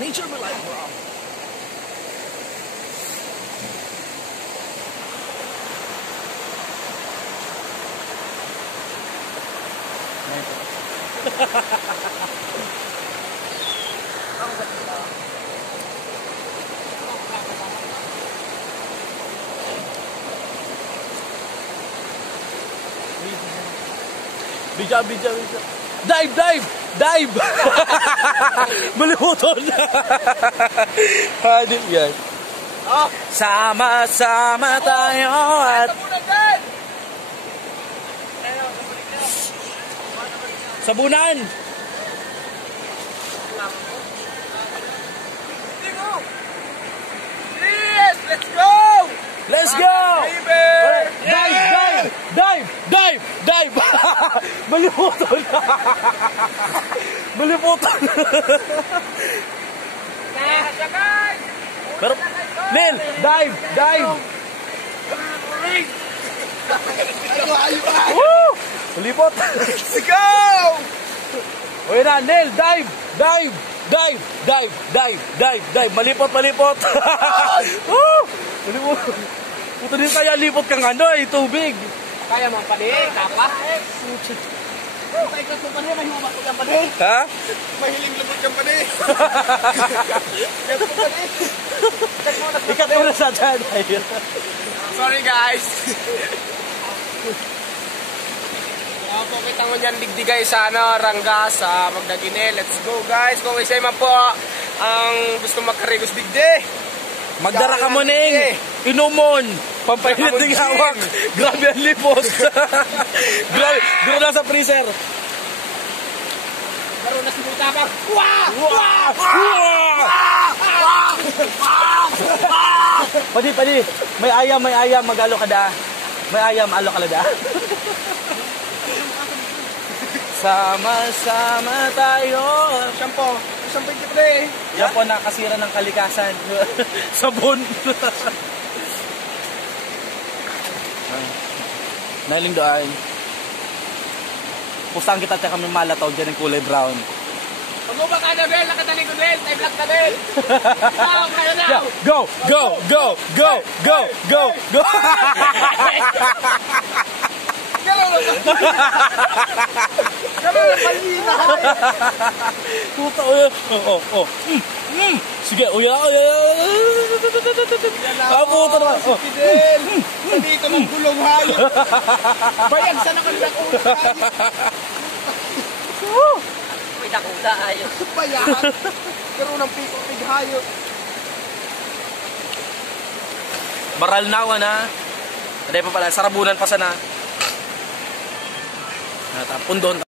Nature my life, bro. Bija. Dive! Malimutan! Hanip yan. Sama-sama tayo at... Sabunan! Yes! Let's go! Let's go! Yeah! Dive! Malimutan! Malimutan! Pero, Nel, dive! Woo! Malipot! Let's go! O yun na, Nel, dive! Malipot! Woo! Malipot! Puto din kaya lipot kang ano tubig. Kaya mo pa din, kapa? Kaya ka pa din, mahiling lumot ka pa din. Ha? Mahiling lumot ka pa din. Ikat mo na sa dyan. Sorry guys. Po, kita mo dyan digdigay sa Rangga sa Magdagine. Let's go guys. Kung isa'y man po ang gusto makarigos digdi. Magdara ka mo ning inumon. Pampainit ng hawak. Grabe ang lipot. Grabe. Duro na sa freezer. Laro na si Butabang. Padi. May ayam. Mag-alo ka da. May ayam, alo ka da. Sama-sama tayo. Shampoo ito pa din. Yan po nakasira ng kalikasan. Sabon. Nailing doon. Pusang kita tsaka may malataw dyan ng kulay brown. Pag-uba ka na, Bel. Nakatanig ko, Bel. Time lang ka, Bel. Kaya na. Go! Gano'n na palina. Puta, sige, puta naman. Si Fidel. Dito ng gulong hayop. Bayag sa nakalilang ulo hayop. May nakuta hayop. Bayag. Karoon ng pig hayop. Baral nawa na. Ada pa pala, sarabunan pa sana. Pundon.